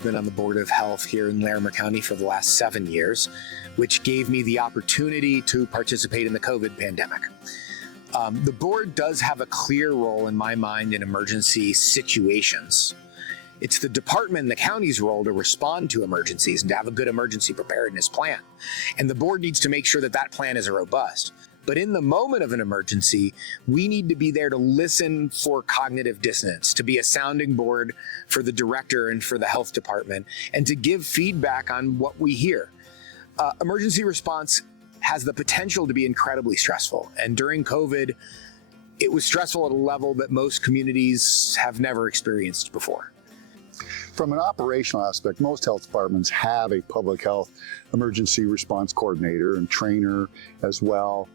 I've been on the Board of Health here in Larimer County for the last 7 years, which gave me the opportunity to participate in the COVID pandemic. The board does have a clear role in my mind in emergency situations. It's the department and the county's role to respond to emergencies and to have a good emergency preparedness plan. And the board needs to make sure that that plan is robust. But in the moment of an emergency, we need to be there to listen for cognitive dissonance, to be a sounding board for the director and for the health department, and to give feedback on what we hear. Emergency response has the potential to be incredibly stressful. And during COVID, it was stressful at a level that most communities have never experienced before. From an operational aspect, most health departments have a public health emergency response coordinator and trainer as well.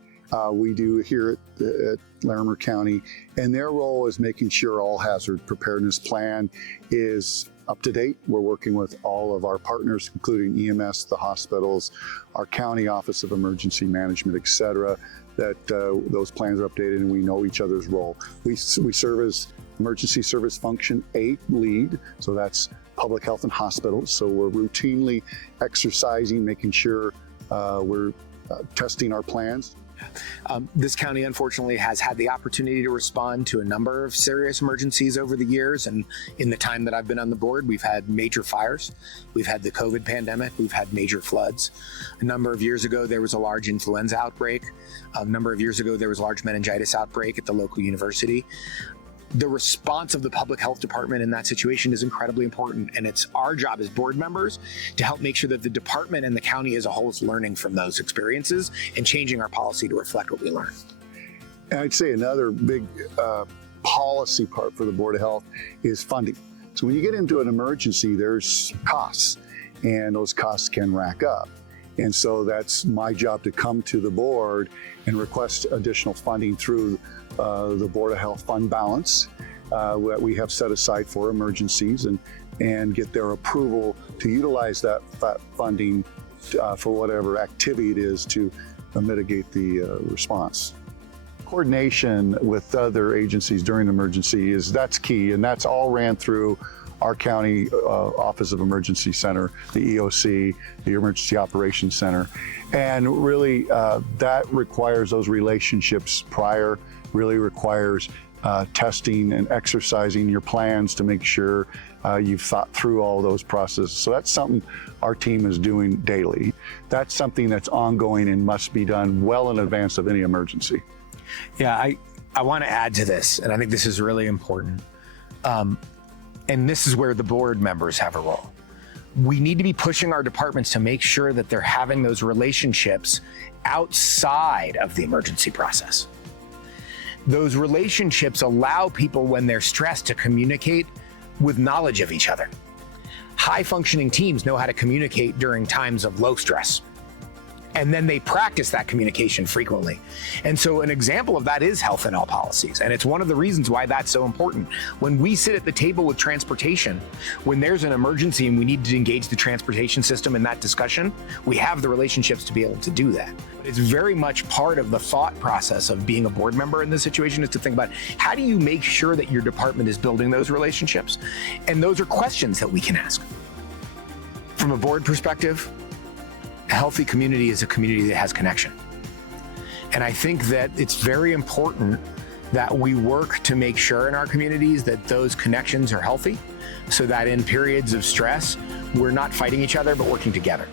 We do here at Larimer County, and their role is making sure all hazard preparedness plan is up to date. We're working with all of our partners, including EMS, the hospitals, our county office of emergency management, et cetera, that those plans are updated and we know each other's role. We serve as Emergency Service Function 8 lead, so that's public health and hospitals. So we're routinely exercising, making sure we're testing our plans. This county, unfortunately, has had the opportunity to respond to a number of serious emergencies over the years. And in the time that I've been on the board, we've had major fires. We've had the COVID pandemic. We've had major floods. A number of years ago, there was a large influenza outbreak. A number of years ago, there was a large meningitis outbreak at the local university. The response of the public health department in that situation is incredibly important, and it's our job as board members to help make sure that the department and the county as a whole is learning from those experiences and changing our policy to reflect what we learn. And I'd say another big policy part for the Board of Health is funding. So when you get into an emergency, there's costs, and those costs can rack up. And so that's my job to come to the board and request additional funding through the Board of Health fund balance that we have set aside for emergencies and get their approval to utilize that funding for whatever activity it is to mitigate the response. Coordination with other agencies during an emergency that's key, and that's all ran through our county Office of Emergency Center, the EOC, the Emergency Operations Center. And really that requires those relationships prior, really requires testing and exercising your plans to make sure you've thought through all those processes. So that's something our team is doing daily. That's something that's ongoing and must be done well in advance of any emergency. Yeah, I want to add to this, and I think this is really important. And this is where the board members have a role. We need to be pushing our departments to make sure that they're having those relationships outside of the emergency process. Those relationships allow people when they're stressed to communicate with knowledge of each other. High functioning teams know how to communicate during times of low stress. And then they practice that communication frequently. And so an example of that is health and all policies. And it's one of the reasons why that's so important. When we sit at the table with transportation, when there's an emergency and we need to engage the transportation system in that discussion, we have the relationships to be able to do that. It's very much part of the thought process of being a board member in this situation is to think about how do you make sure that your department is building those relationships? And those are questions that we can ask. From a board perspective, a healthy community is a community that has connection. And I think that it's very important that we work to make sure in our communities that those connections are healthy so that in periods of stress, we're not fighting each other, but working together.